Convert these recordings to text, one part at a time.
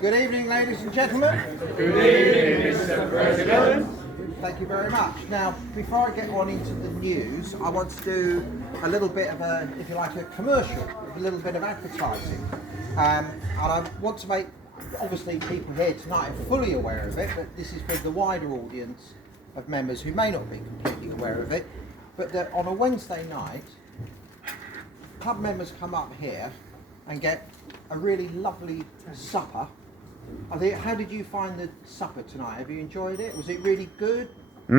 Good evening, ladies and gentlemen. Good evening, Mr. President. Thank you very much. Now, before I get on into the news, I want to do a little bit of a, if you like, a commercial, a little bit of advertising. And I want to make, obviously, people here tonight are fully aware of it, but this is for the wider audience of members who may not be completely aware of it. But that on a Wednesday night, club members come up here and get a really lovely supper. How did you find the supper tonight? Have you enjoyed it? Was it really good? Yeah.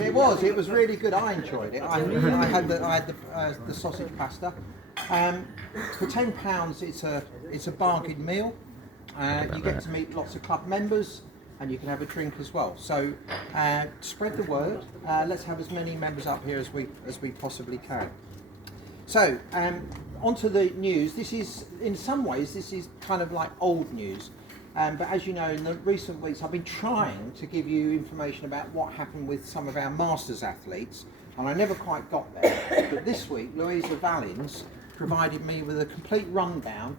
It was really good. I enjoyed it. I had the sausage pasta. For £10, it's a bargain meal. You get to meet lots of club members, and you can have a drink as well. So spread the word. Let's have as many members up here as we possibly can. So onto the news. This is, in some ways, this is kind of like old news. But as you know, in the recent weeks, I've been trying to give you information about what happened with some of our Masters athletes, and I never quite got there. But this week, Louisa Valens provided me with a complete rundown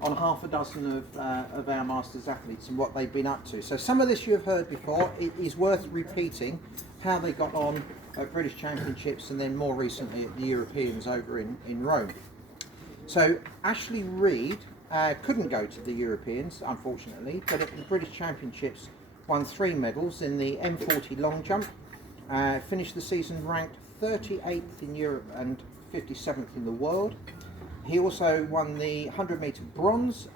on half a dozen of our Masters athletes and what they've been up to. So some of this you have heard before. It is worth repeating how they got on at British Championships and then more recently at the Europeans over in Rome. So Ashley Reed couldn't go to the Europeans, unfortunately, but at the British Championships won 3 medals in the M40 long jump, finished the season ranked 38th in Europe and 57th in the world. He also won the 100 metre bronze,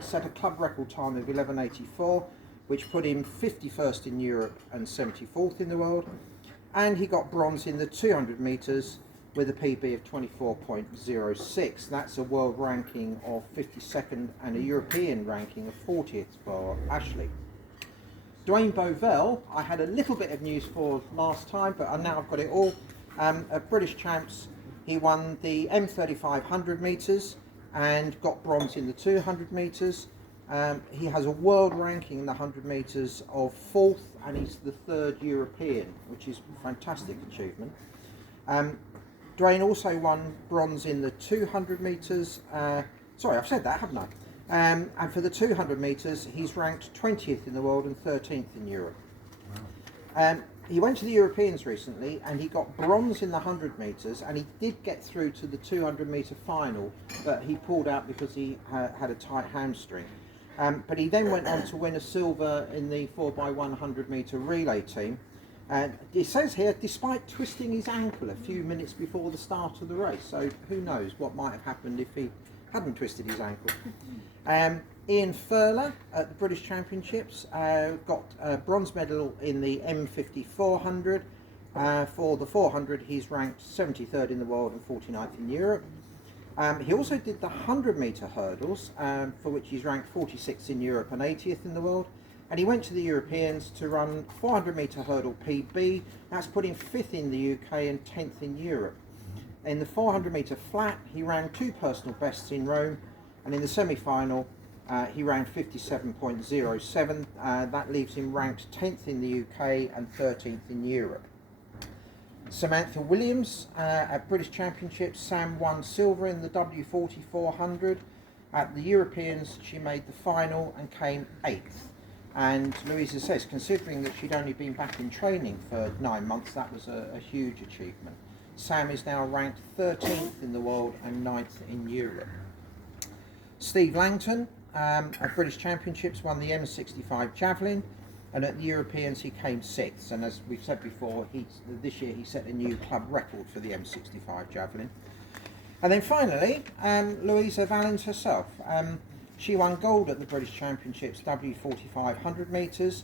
set a club record time of 11:84, which put him 51st in Europe and 74th in the world. And he got bronze in the 200 metres with a PB of 24.06. That's a world ranking of 52nd and a European ranking of 40th for Ashley. Dwayne Bovell, I had a little bit of news for last time, but now I've got it all. At British Champs, he won the M35 100 metres and got bronze in the 200 metres. He has a world ranking in the 100 metres of 4th, and he's the 3rd European, which is a fantastic achievement. Dwayne also won bronze in the 200 metres. Sorry, I've said that, haven't I? And for the 200 metres, he's ranked 20th in the world and 13th in Europe. He went to the Europeans recently and he got bronze in the 100 metres, and he did get through to the 200 metre final, but he pulled out because he had a tight hamstring. But he then went on to win a silver in the 4x100 metre relay team. It says here, despite twisting his ankle a few minutes before the start of the race, so who knows what might have happened if he hadn't twisted his ankle. Ian Furler at the British Championships got a bronze medal in the M50 400. For the 400, he's ranked 73rd in the world and 49th in Europe. He also did the 100 metre hurdles, for which he's ranked 46th in Europe and 80th in the world. And he went to the Europeans to run 400 metre hurdle PB. That's put him 5th in the UK and 10th in Europe. In the 400 metre flat, he ran 2 personal bests in Rome, and in the semi-final, he ran 57.07. That leaves him ranked 10th in the UK and 13th in Europe. Samantha Williams at British Championships, Sam won silver in the W40 400. At the Europeans, she made the final and came 8th. And Louisa says, considering that she'd only been back in training for 9 months, that was a huge achievement. Sam is now ranked 13th in the world and 9th in Europe. Steve Langton at British Championships won the M65 javelin, and at the Europeans he came 6th. And as we've said before, this year he set a new club record for the M65 javelin. And then finally, Louisa Valens herself. She won gold at the British Championships W45 100 metres.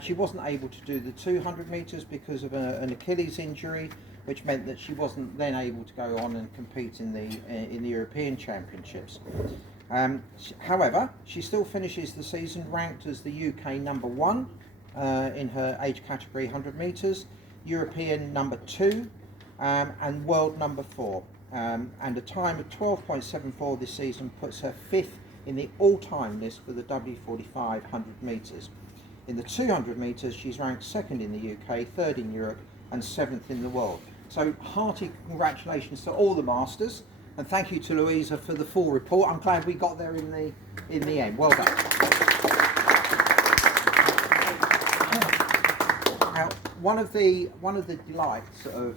She wasn't able to do the 200 metres because of an Achilles injury, which meant that she wasn't then able to go on and compete in the European Championships. However, she still finishes the season ranked as the UK number 1 in her age category 100 metres, European number 2, and world number 4. And a time of 12.74 this season puts her 5th in the all-time list for the W45 100 metres. In the 200 metres, she's ranked 2nd in the UK, 3rd in Europe, and 7th in the world. So hearty congratulations to all the Masters. And thank you to Louisa for the full report. I'm glad we got there in the end. Well done. Now, one of the delights of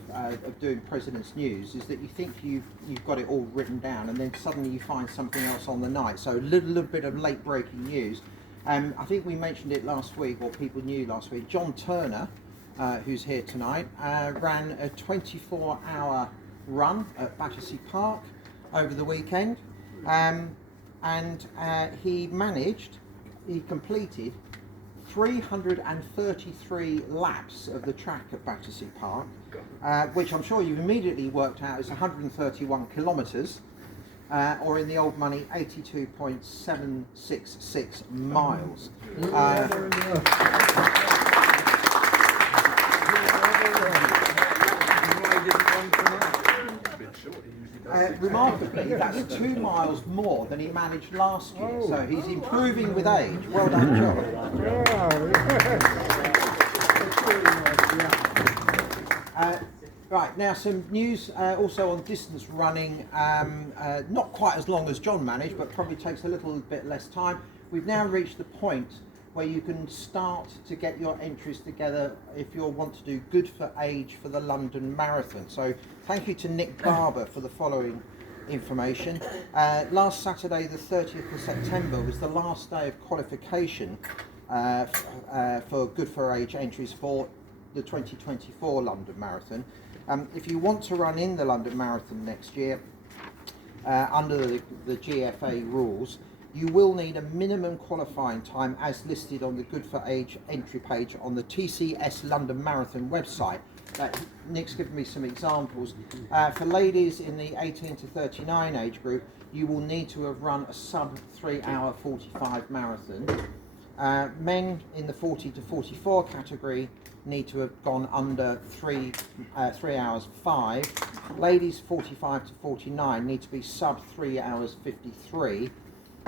doing President's News is that you think you've got it all written down, and then suddenly you find something else on the night. So a little bit of late breaking news. I think we mentioned it last week, or people knew last week. John Turner, who's here tonight, ran a 24-hour run at Battersea Park over the weekend, and he completed 333 laps of the track at Battersea Park, which I'm sure you've immediately worked out is 131 kilometres, or in the old money, 82.766 miles. Remarkably, that's 2 miles more than he managed last year, so he's improving with age. Well done, John. Right, now some news also on distance running, not quite as long as John managed, but probably takes a little bit less time. We've now reached the point where you can start to get your entries together if you want to do good for age for the London Marathon. So thank you to Nick Barber for the following information. Last Saturday, the 30th of September, was the last day of qualification for good for age entries for the 2024 London Marathon. If you want to run in the London Marathon next year, under the GFA rules, you will need a minimum qualifying time as listed on the Good for Age entry page on the TCS London Marathon website. Nick's given me some examples. For ladies in the 18 to 39 age group, you will need to have run a sub 3 hour 45 marathon. Men in the 40 to 44 category need to have gone under 3 hours 5. Ladies 45 to 49 need to be sub 3 hours 53.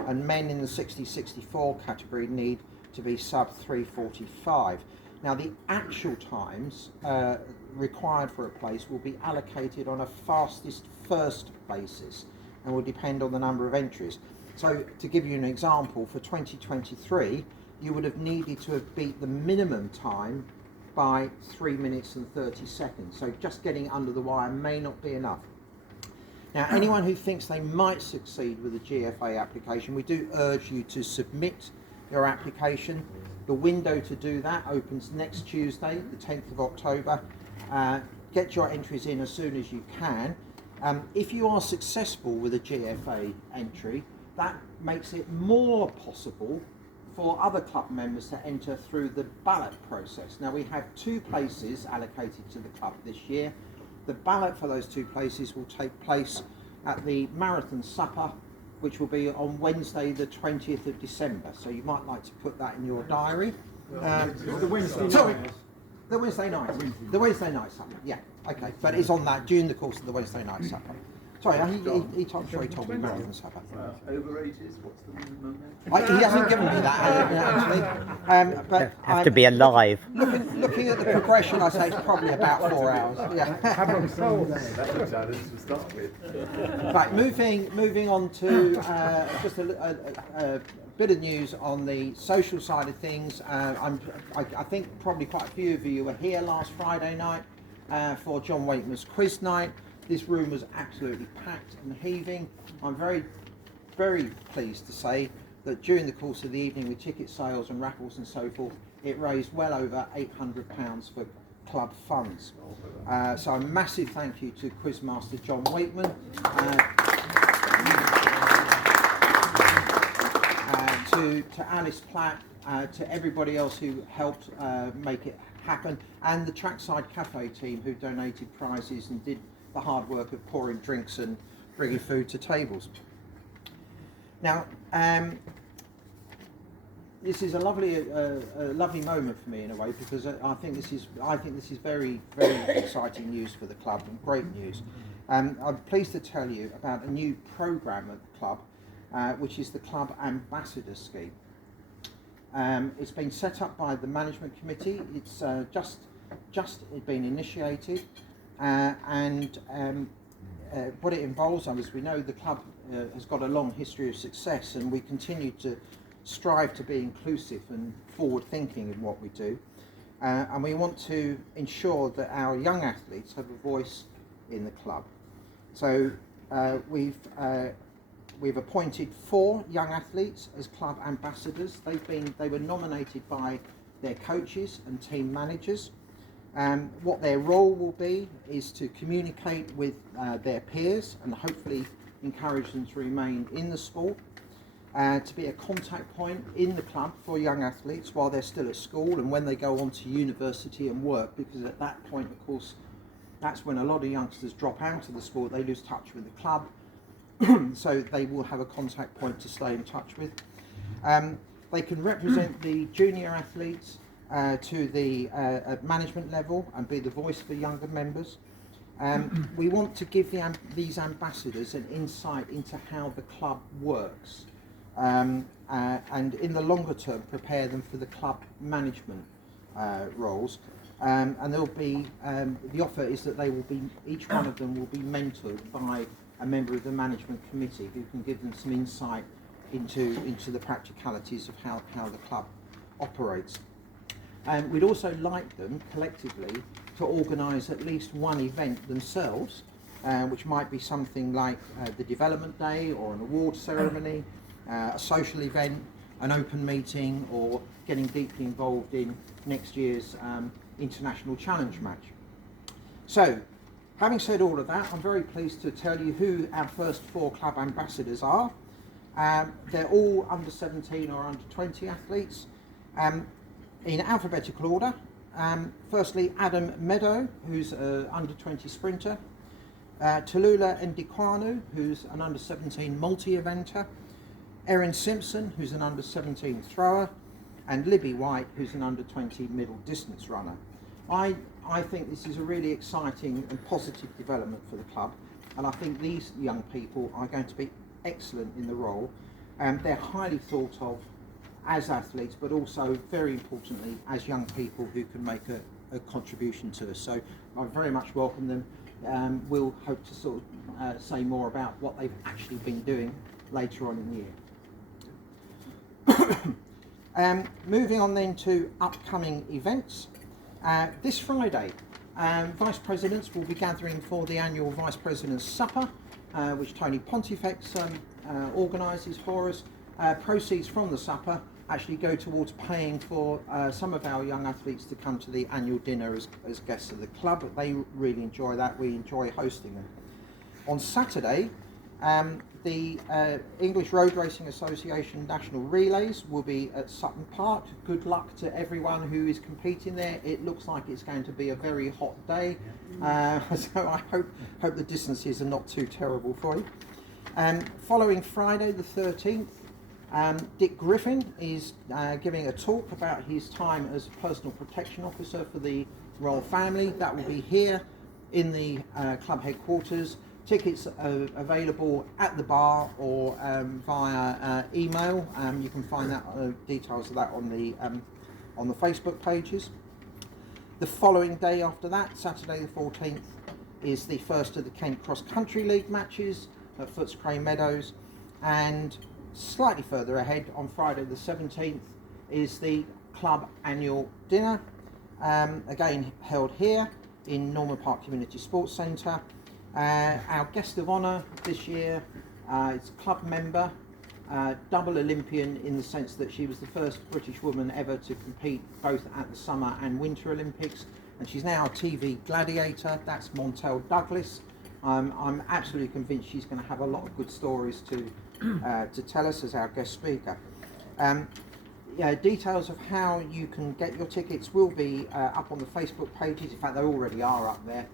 And men in the 60-64 category need to be sub 3:45. Now the actual times required for a place will be allocated on a fastest first basis and will depend on the number of entries. So to give you an example, for 2023 you would have needed to have beat the minimum time by 3 minutes and 30 seconds. So just getting under the wire may not be enough. Now, anyone who thinks they might succeed with a GFA application, we do urge you to submit your application. The window to do that opens next Tuesday, the 10th of October. Get your entries in as soon as you can. If you are successful with a GFA entry, that makes it more possible for other club members to enter through the ballot process. Now, we have 2 places allocated to the club this year. The ballot for those 2 places will take place at the Marathon Supper, which will be on Wednesday the 20th of December. So you might like to put that in your diary. The Wednesday sorry, night. the Wednesday night. The Wednesday night supper, yeah. Okay, but it's on that during the course of the Wednesday night supper. Sorry, he told me Marathon Supper. Over 80s, what's the minimum? He hasn't given me that actually. But have to be alive. Looking at the progression, I say it's probably about 4 hours. Yeah. That looks out to start with. Right, moving on to just a bit of news on the social side of things. I think probably quite a few of you were here last Friday night for John Waitman's quiz night. This room was absolutely packed and heaving. I'm very, very pleased to say that during the course of the evening, with ticket sales and raffles and so forth, it raised well over £800 for club funds. So a massive thank you to Quizmaster John Waitman, to Alice Platt, to everybody else who helped make it happen, and the Trackside Cafe team who donated prizes and did the hard work of pouring drinks and bringing food to tables. Now, this is a lovely moment for me in a way, because I think this is very, very exciting news for the club and great news. I'm pleased to tell you about a new programme at the club, which is the Club Ambassador Scheme. It's been set up by the management committee. It's just been initiated, and what it involves, as we know, the club has got a long history of success, and we continue to strive to be inclusive and forward-thinking in what we do. And we want to ensure that our young athletes have a voice in the club. So we've appointed 4 young athletes as club ambassadors. They were nominated by their coaches and team managers. What their role will be is to communicate with their peers and hopefully encourage them to remain in the sport, to be a contact point in the club for young athletes while they're still at school and when they go on to university and work, because at that point, of course, that's when a lot of youngsters drop out of the sport. They lose touch with the club, so they will have a contact point to stay in touch with. They can represent the junior athletes to the at management level and be the voice for younger members. We want to give these ambassadors an insight into how the club works, and in the longer term prepare them for the club management roles. And there'll be the offer is that they will be, each one of them will be mentored by a member of the management committee who can give them some insight into the practicalities of how the club operates. And we'd also like them collectively to organise at least one event themselves, which might be something like the development day or an award ceremony, a social event, an open meeting, or getting deeply involved in next year's international challenge match. So, having said all of that, I'm very pleased to tell you who our first 4 club ambassadors are. They're all under 17 or under 20 athletes. In alphabetical order, firstly Adam Meadow, who's an under 20 sprinter, Tallulah Ndikwanu, who's an under 17 multi-eventer, Erin Simpson, who's an under 17 thrower, and Libby White, who's an under 20 middle distance runner. I think this is a really exciting and positive development for the club, and I think these young people are going to be excellent in the role. They're highly thought of as athletes, but also very importantly as young people who can make a contribution to us. So I very much welcome them. We'll hope to sort of say more about what they've actually been doing later on in the year. Moving on then to upcoming events. This Friday, Vice Presidents will be gathering for the annual Vice President's Supper, which Tony Pontifex organises for us. Proceeds from the supper actually go towards paying for some of our young athletes to come to the annual dinner as guests of the club. They really enjoy that. We enjoy hosting them. On Saturday, the English Road Racing Association National Relays will be at Sutton Park. Good luck to everyone who is competing there. It looks like it's going to be a very hot day, so I hope the distances are not too terrible for you. Following Friday the 13th, Dick Griffin is giving a talk about his time as a personal protection officer for the royal family. That will be here in the club headquarters. Tickets are available at the bar or via email. You can find that details of that on the Facebook pages. The following day after that, Saturday the 14th, is the first of the Kent Cross Country League matches at Footscray Meadows, and slightly further ahead on Friday the 17th is the club annual dinner, again held here in Norman Park Community Sports Centre. Our guest of honour this year is a club member, double Olympian in the sense that she was the first British woman ever to compete both at the Summer and Winter Olympics, and she's now a TV gladiator. That's Montel Douglas. I'm absolutely convinced she's going to have a lot of good stories to tell us as our guest speaker. Details of how you can get your tickets will be up on the Facebook pages. In fact, they already are up there.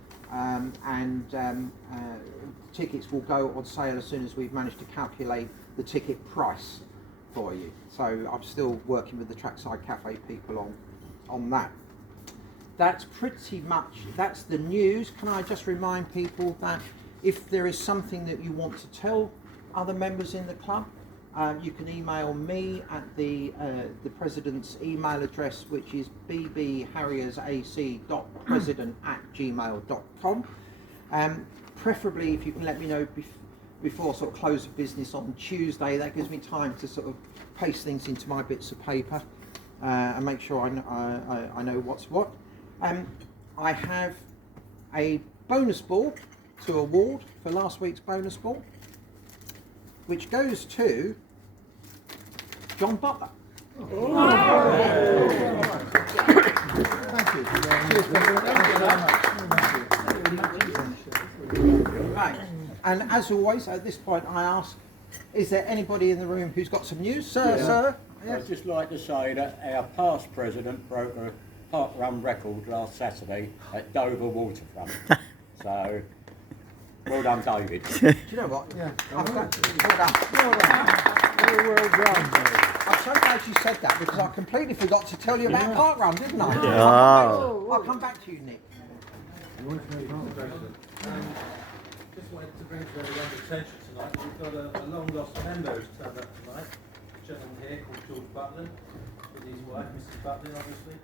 Tickets will go on sale as soon as we've managed to calculate the ticket price for you. So I'm still working with the Trackside Cafe people on that. That's pretty much, that's the news. Can I just remind people that if there is something that you want to tell other members in the club, you can email me at the president's email address, which is bbharriersac.president@gmail.com. preferably if you can let me know before sort of close of business on Tuesday. That gives me time to sort of paste things into my bits of paper and make sure I know what's what. I have a bonus ball to award for last week's bonus ball, which goes to John Butler. Thank you. Right, and as always, at this point, I ask: is there anybody in the room who's got some news, sir? Yeah. Sir? I'd just like to say that our past president broke a parkrun record last Saturday at Dover Waterfront. So, well done, David. Do you know what? Yeah. Well done. Well done. I'm so glad you said that because I completely forgot to tell you about parkrun, didn't I? Oh. I'll come back to you, Nick. Just wanted to bring to everyone's attention tonight that we've got a long lost member who's turned up tonight. A gentleman here called George Butlin, with his wife, Mrs. Butlin, obviously.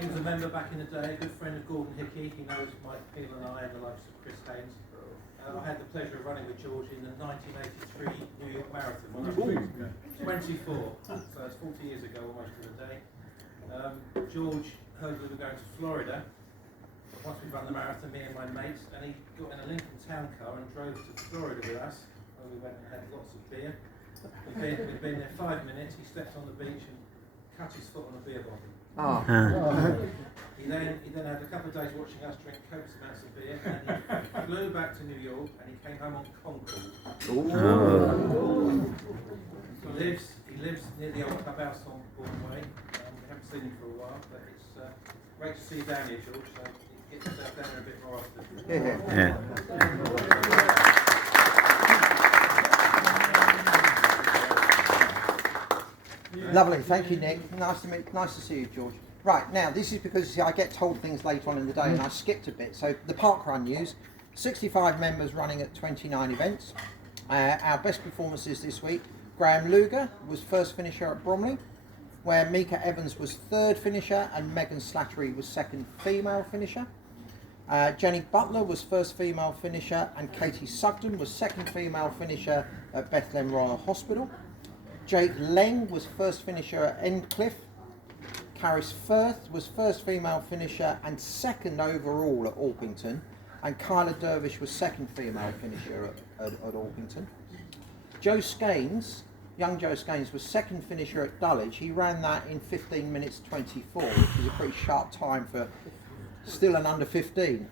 He was a member back in the day, a good friend of Gordon Hickey. He knows Mike Peel and I and the likes of Chris Haynes. I had the pleasure of running with George in the 1983 New York Marathon. 24, so it's 40 years ago almost to the day. George heard we were going to Florida. Once we'd run the marathon, me and my mates, and he got in a Lincoln Town Car and drove to Florida with us, where we went and had lots of beer. We'd been there 5 minutes. He stepped on the beach and cut his foot on a beer bottle. Oh. He then had a couple of days watching us drink copious amounts of beer, and then he flew back to New York, and he came home on Concorde. He lives near the old clubhouse on Broadway. We haven't seen him for a while, but it's great to see you down here, George. So get yourself down here a bit more often. Lovely, thank you, Nick. Nice to see you, George. Right, now this is because you see, I get told things later on in the day and I skipped a bit. So the parkrun news: 65 members running at 29 events. Our best performances this week: Graham Luger was first finisher at Bromley, where Mika Evans was third finisher and Megan Slattery was second female finisher. Jenny Butler was first female finisher and Katie Sugden was second female finisher at Bethlehem Royal Hospital. Jake Leng was first finisher at Endcliffe. Caris Firth was first female finisher and second overall at Orpington. And Kyla Dervish was second female finisher at Orpington. Joe Skanes, young Joe Skanes, was second finisher at Dulwich. He ran that in 15 minutes 24, which is a pretty sharp time for still an under 15.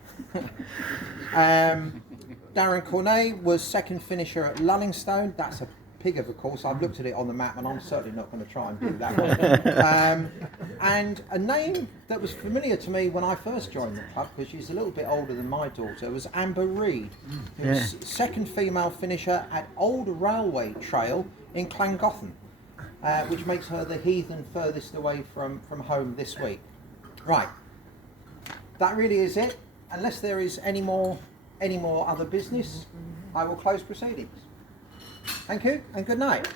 Darren Cornet was second finisher at Lullingstone. That's a pig of a course. I've looked at it on the map and I'm certainly not going to try and do that one. And a name that was familiar to me when I first joined the club, because she's a little bit older than my daughter, was Amber Reid, who was second female finisher at Old Railway Trail in Llangollen, which makes her the heathen furthest away from home this week. Right, that really is it. Unless there is any more other business, I will close proceedings. Thank you and good night.